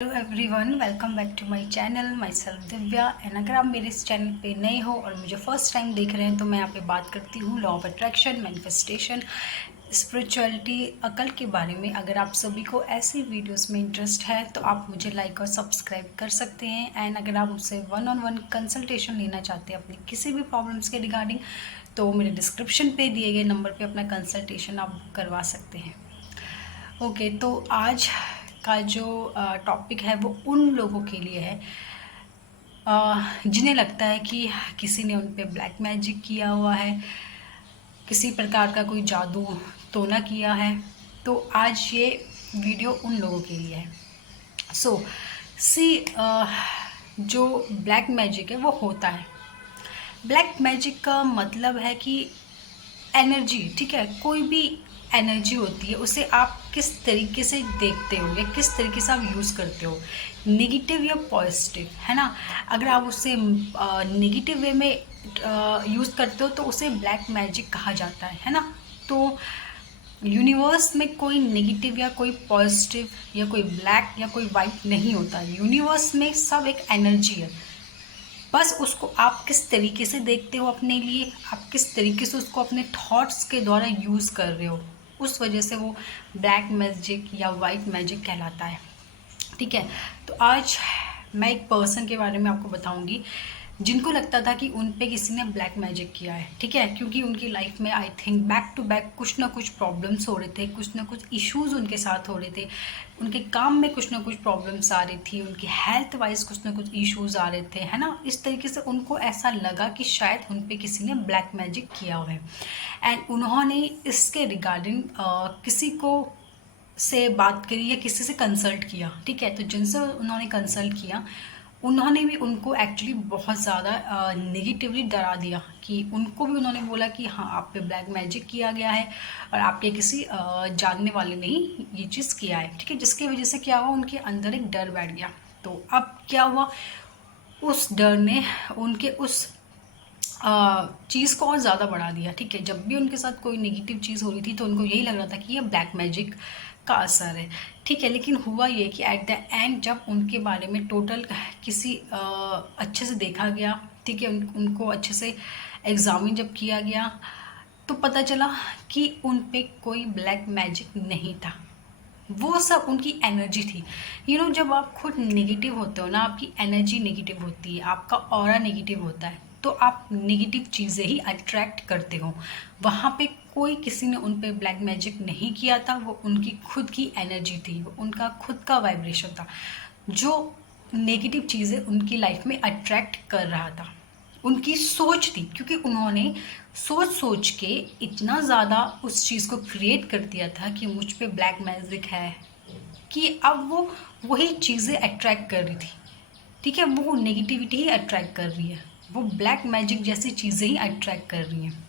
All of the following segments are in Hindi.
Hello everyone, welcome back to my channel. Myself Divya. And अगर आप मेरे इस चैनल पे नए हो और मुझे फर्स्ट टाइम देख रहे हैं तो मैं यहाँ पे बात करती हूँ law of attraction, manifestation, spirituality, अकल के बारे में। अगर आप सभी को ऐसी वीडियोस में इंटरेस्ट है तो आप मुझे लाइक और सब्सक्राइब कर सकते हैं। एंड अगर आप मुझसे 1-on-1 कंसल्टेशन लेना चाहते हैं अपनी किसी भी प्रॉब्लम्स के रिगार्डिंग, तो मेरे डिस्क्रिप्शन पे दिए गए नंबर पर अपना कंसल्टेशन आप बुक करवा सकते हैं। ओके, तो आज का जो टॉपिक है वो उन लोगों के लिए है जिन्हें लगता है कि किसी ने उन पे ब्लैक मैजिक किया हुआ है, किसी प्रकार का कोई जादू टोना किया है। तो आज ये वीडियो उन लोगों के लिए है। सो जो ब्लैक मैजिक है वो होता है। ब्लैक मैजिक का मतलब है कि एनर्जी, ठीक है, कोई भी एनर्जी होती है उसे आप किस तरीके से देखते हो या किस तरीके से आप यूज़ करते हो, नेगेटिव या पॉजिटिव, है ना। अगर आप उसे नेगेटिव वे में यूज़ करते हो तो उसे ब्लैक मैजिक कहा जाता है ना। तो यूनिवर्स में कोई नेगेटिव या कोई पॉजिटिव या कोई ब्लैक या कोई वाइट नहीं होता। यूनिवर्स में सब एक एनर्जी है, बस उसको आप किस तरीके से देखते हो अपने लिए, आप किस तरीके से उसको अपने थॉट्स के द्वारा यूज़ कर रहे हो, उस वजह से वो ब्लैक मैजिक या वाइट मैजिक कहलाता है। ठीक है, तो आज मैं एक पर्सन के बारे में आपको बताऊंगी जिनको लगता था कि उन पे किसी ने ब्लैक मैजिक किया है। ठीक है, क्योंकि उनकी लाइफ में I think back to back कुछ ना कुछ प्रॉब्लम्स हो रहे थे, कुछ ना कुछ इश्यूज उनके साथ हो रहे थे, उनके काम में कुछ ना कुछ प्रॉब्लम्स आ रही थी, उनकी हेल्थ वाइज कुछ ना कुछ इश्यूज आ रहे थे, है ना। इस तरीके से उनको ऐसा लगा कि शायद उन पे किसी ने ब्लैक मैजिक किया हुआ है। एंड उन्होंने इसके रिगार्डिंग किसी को से बात करी या किसी से कंसल्ट किया। ठीक है, तो जिनसे उन्होंने कंसल्ट किया उन्होंने भी उनको एक्चुअली बहुत ज़्यादा नेगेटिवली डरा दिया कि उनको भी उन्होंने बोला कि हाँ, आप पे ब्लैक मैजिक किया गया है और आपके किसी जानने वाले ने ही ये चीज़ किया है। ठीक है, जिसकी वजह से क्या हुआ, उनके अंदर एक डर बैठ गया। तो अब क्या हुआ, उस डर ने उनके उस चीज़ को और ज़्यादा बढ़ा दिया। ठीक है, जब भी उनके साथ कोई नेगेटिव चीज़ हो रही थी तो उनको यही लग रहा था कि ये ब्लैक मैजिक का असर है। ठीक है, लेकिन हुआ ये कि एट द एंड जब उनके बारे में टोटल किसी अच्छे से देखा गया, ठीक है, उनको अच्छे से एग्जामिन जब किया गया तो पता चला कि उन पे कोई ब्लैक मैजिक नहीं था। वो सब उनकी एनर्जी थी। जब आप खुद नेगेटिव होते हो ना, आपकी एनर्जी नेगेटिव होती है, आपका ऑरा नेगेटिव होता है, तो आप नेगेटिव चीज़ें ही अट्रैक्ट करते हो। वहाँ पे कोई किसी ने उन पे ब्लैक मैजिक नहीं किया था, वो उनकी खुद की एनर्जी थी, वो उनका खुद का वाइब्रेशन था जो नेगेटिव चीज़ें उनकी लाइफ में अट्रैक्ट कर रहा था। उनकी सोच थी, क्योंकि उन्होंने सोच सोच के इतना ज़्यादा उस चीज़ को क्रिएट कर दिया था कि मुझ पे ब्लैक मैजिक है, कि अब वो वही चीज़ें अट्रैक्ट कर रही थी। ठीक है, वो नेगेटिविटी ही अट्रैक्ट कर रही है, वो ब्लैक मैजिक जैसी चीज़ें ही अट्रैक्ट कर रही हैं।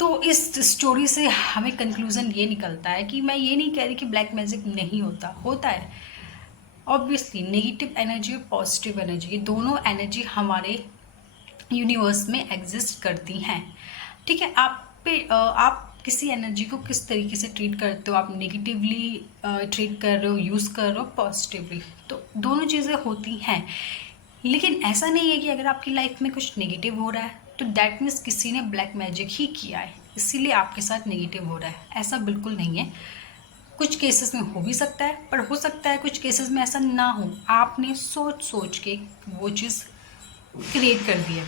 तो इस स्टोरी से हमें कंक्लूज़न ये निकलता है कि मैं ये नहीं कह रही कि ब्लैक मैजिक नहीं होता, होता है। ऑब्वियसली नेगेटिव एनर्जी और पॉजिटिव एनर्जी, ये दोनों एनर्जी हमारे यूनिवर्स में एग्जिस्ट करती हैं। ठीक है, आप किसी एनर्जी को किस तरीके से ट्रीट करते हो, आप नेगेटिवली ट्रीट कर रहे हो, यूज़ कर रहे हो पॉजिटिवली, तो दोनों चीज़ें होती हैं। लेकिन ऐसा नहीं है कि अगर आपकी लाइफ में कुछ नेगेटिव हो रहा है तो दैट मीन्स किसी ने ब्लैक मैजिक ही किया है, इसीलिए आपके साथ नेगेटिव हो रहा है। ऐसा बिल्कुल नहीं है। कुछ केसेस में हो भी सकता है, पर हो सकता है कुछ केसेस में ऐसा ना हो, आपने सोच सोच के वो चीज़ क्रिएट कर दी है।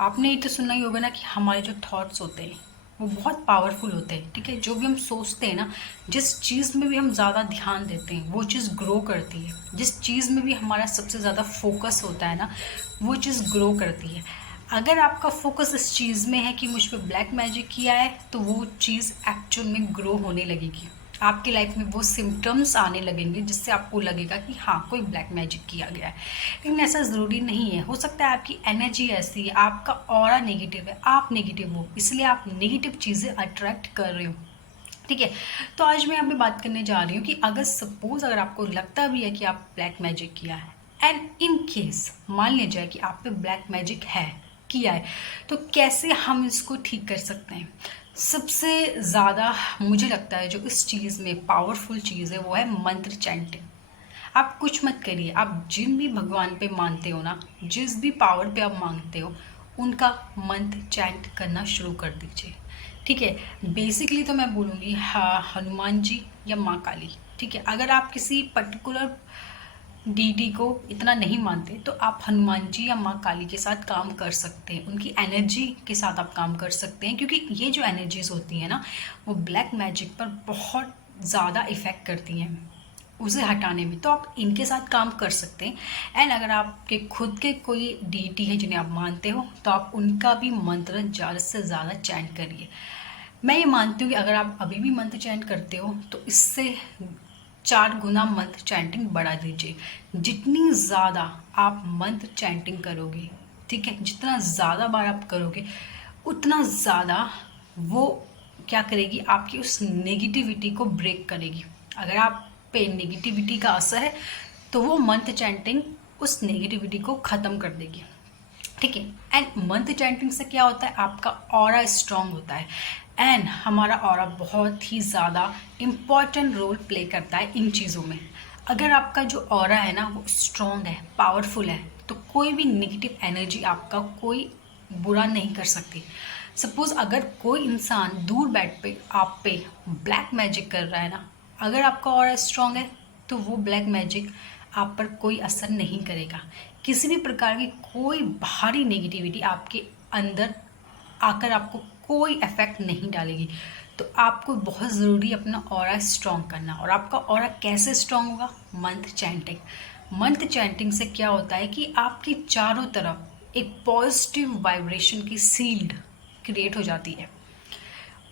आपने ये तो सुना ही होगा ना कि हमारे जो थॉट्स होते हैं वो बहुत पावरफुल होते हैं। ठीक है, जो भी हम सोचते हैं ना, जिस चीज़ में भी हम ज़्यादा ध्यान देते हैं वो चीज़ ग्रो करती है। जिस चीज़ में भी हमारा सबसे ज़्यादा फोकस होता है ना, वो चीज़ ग्रो करती है। अगर आपका फोकस इस चीज़ में है कि मुझ पर ब्लैक मैजिक किया है, तो वो चीज़ एक्चुअल में ग्रो होने लगेगी। आपकी लाइफ में वो सिम्टम्स आने लगेंगे जिससे आपको लगेगा कि हाँ, कोई ब्लैक मैजिक किया गया है। लेकिन ऐसा ज़रूरी नहीं है। हो सकता है आपकी एनर्जी ऐसी है, आपका ऑरा नेगेटिव है, आप नेगेटिव हो, इसलिए आप नेगेटिव चीज़ें अट्रैक्ट कर रहे हो। ठीक है, तो आज मैं यहाँ पे बात करने जा रही हूँ कि अगर सपोज अगर आपको लगता भी है कि आप ब्लैक मैजिक किया है, एंड इन केस मान लिया जाए कि आप पे ब्लैक मैजिक है, किया है, तो कैसे हम इसको ठीक कर सकते हैं। सबसे ज़्यादा मुझे लगता है जो इस चीज़ में पावरफुल चीज़ है वो है मंत्र चैंटिंग। आप कुछ मत करिए, आप जिन भी भगवान पे मानते हो ना, जिस भी पावर पे आप मांगते हो, उनका मंत्र चैंट करना शुरू कर दीजिए। ठीक है, बेसिकली तो मैं बोलूँगी हाँ, हनुमान जी या माँ काली। ठीक है, अगर आप किसी पर्टिकुलर डीडी को इतना नहीं मानते तो आप हनुमान जी या माँ काली के साथ काम कर सकते हैं, उनकी एनर्जी के साथ आप काम कर सकते हैं, क्योंकि ये जो एनर्जीज होती हैं ना, वो ब्लैक मैजिक पर बहुत ज़्यादा इफ़ेक्ट करती हैं उसे हटाने में। तो आप इनके साथ काम कर सकते हैं। एंड अगर आपके खुद के कोई डीटी है जिन्हें आप मानते हो, तो आप उनका भी मंत्र ज़्यादा से ज़्यादा चैंट करिए। मैं ये मानती हूँ कि अगर आप अभी भी मंत्र चैंट करते हो तो इससे 4 गुना मंत्र चैंटिंग बढ़ा दीजिए। जितनी ज़्यादा आप मंत्र चैंटिंग करोगे, ठीक है, जितना ज़्यादा बार आप करोगे, उतना ज़्यादा वो क्या करेगी, आपकी उस नेगेटिविटी को ब्रेक करेगी। अगर आप पे नेगेटिविटी का असर है तो वो मंत्र चैंटिंग उस नेगेटिविटी को ख़त्म कर देगी। ठीक है, एंड मंत्र चैंटिंग से क्या होता है, आपका ऑरा स्ट्रांग होता है। एंड हमारा ऑरा बहुत ही ज़्यादा इम्पॉर्टेंट रोल प्ले करता है इन चीज़ों में। अगर आपका जो ऑरा है ना वो स्ट्रांग है, पावरफुल है, तो कोई भी नेगेटिव एनर्जी आपका कोई बुरा नहीं कर सकती। सपोज़ अगर कोई इंसान दूर बैठ पे आप पे ब्लैक मैजिक कर रहा है ना, अगर आपका ऑरा स्ट्रांग है तो वो ब्लैक मैजिक आप पर कोई असर नहीं करेगा। किसी भी प्रकार की कोई बाहरी नेगेटिविटी आपके अंदर आकर आपको कोई इफेक्ट नहीं डालेगी। तो आपको बहुत ज़रूरी अपना ऑरा स्ट्रॉन्ग करना। और आपका ऑरा कैसे स्ट्रॉन्ग होगा, मंत्र चैंटिंग। मंत्र चैंटिंग से क्या होता है कि आपकी चारों तरफ एक पॉजिटिव वाइब्रेशन की सील्ड क्रिएट हो जाती है,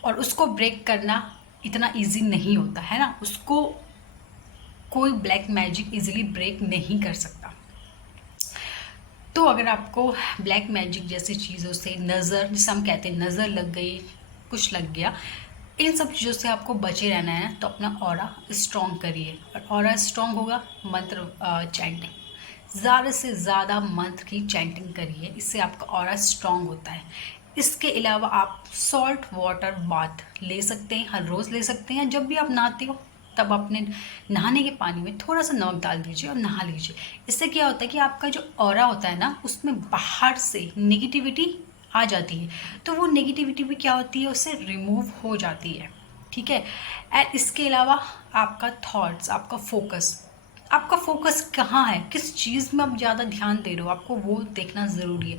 और उसको ब्रेक करना इतना इजी नहीं होता है ना, उसको कोई ब्लैक मैजिक इजीली ब्रेक नहीं कर सकता। तो अगर आपको ब्लैक मैजिक जैसी चीज़ों से नज़र, जिसे हम कहते हैं नज़र लग गई, कुछ लग गया, इन सब चीज़ों से आपको बचे रहना है, तो अपना ऑरा स्ट्रॉन्ग करिए। और ऑरा स्ट्रॉन्ग होगा, मंत्र चैंटिंग, ज़्यादा से ज़्यादा मंत्र की चैंटिंग करिए, इससे आपका ऑरा स्ट्रॉन्ग होता है। इसके अलावा आप सॉल्ट वाटर बाथ ले सकते हैं, हर रोज़ ले सकते हैं। जब भी आप नहाते हो तब अपने नहाने के पानी में थोड़ा सा नमक डाल दीजिए और नहा लीजिए। इससे क्या होता है कि आपका जो ऑरा होता है ना, उसमें बाहर से नेगेटिविटी आ जाती है, तो वो नेगेटिविटी भी क्या होती है, उससे रिमूव हो जाती है। ठीक है, एंड इसके अलावा आपका थॉट्स, आपका फोकस कहाँ है, किस चीज़ में आप ज़्यादा ध्यान दे रहे हो, आपको वो देखना ज़रूरी है।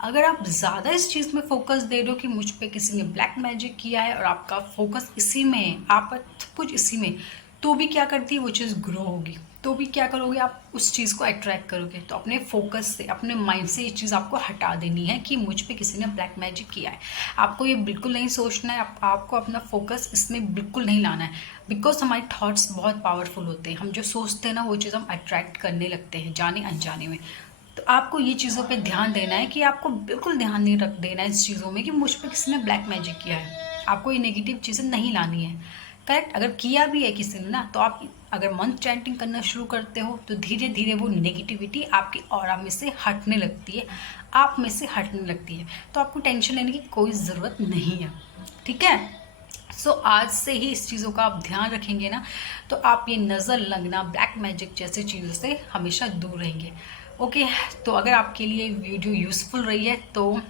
अगर आप ज़्यादा इस चीज़ में फोकस दे रहे हो कि मुझ पे किसी ने ब्लैक मैजिक किया है, और आपका फोकस इसी में है, आप सब कुछ इसी में, तो भी क्या करती है वो चीज़ ग्रो होगी, तो भी क्या करोगे, आप उस चीज़ को अट्रैक्ट करोगे। तो अपने फोकस से, अपने माइंड से ये चीज़ आपको हटा देनी है कि मुझ पे किसी ने ब्लैक मैजिक किया है। आपको ये बिल्कुल नहीं सोचना है, आपको अपना फोकस इसमें बिल्कुल नहीं लाना है। बिकॉज हमारे थॉट्स बहुत पावरफुल होते हैं, हम जो सोचते हैं ना वो चीज़ हम अट्रैक्ट करने लगते हैं जाने अनजाने में। तो आपको ये चीज़ों पे ध्यान देना है कि आपको बिल्कुल ध्यान नहीं रख देना है इस चीज़ों में कि मुझ पे किसी ने ब्लैक मैजिक किया है। आपको ये नेगेटिव चीज़ें नहीं लानी है। करेक्ट, अगर किया भी है किसी ने ना, तो आप अगर मंत्र चैंटिंग करना शुरू करते हो तो धीरे धीरे वो नेगेटिविटी आपकी ऑरा में से हटने लगती है, आप में से हटने लगती है। तो आपको टेंशन लेने की कोई ज़रूरत नहीं है। ठीक है, सो आज से ही इस चीज़ों का आप ध्यान रखेंगे ना, तो आप ये नज़र लगना, ब्लैक मैजिक जैसी चीज़ों से हमेशा दूर रहेंगे। ओके, तो अगर आपके लिए वीडियो यूज़फुल रही है तो,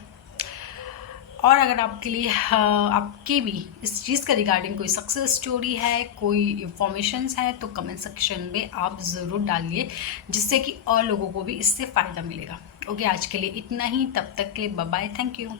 और अगर आपके लिए आपके भी इस चीज़ का रिगार्डिंग कोई सक्सेस स्टोरी है, कोई इन्फॉर्मेशंस है, तो कमेंट सेक्शन में आप ज़रूर डालिए, जिससे कि और लोगों को भी इससे फ़ायदा मिलेगा। ओके, आज के लिए इतना ही, तब तक के लिए बाय बाय, थैंक यू।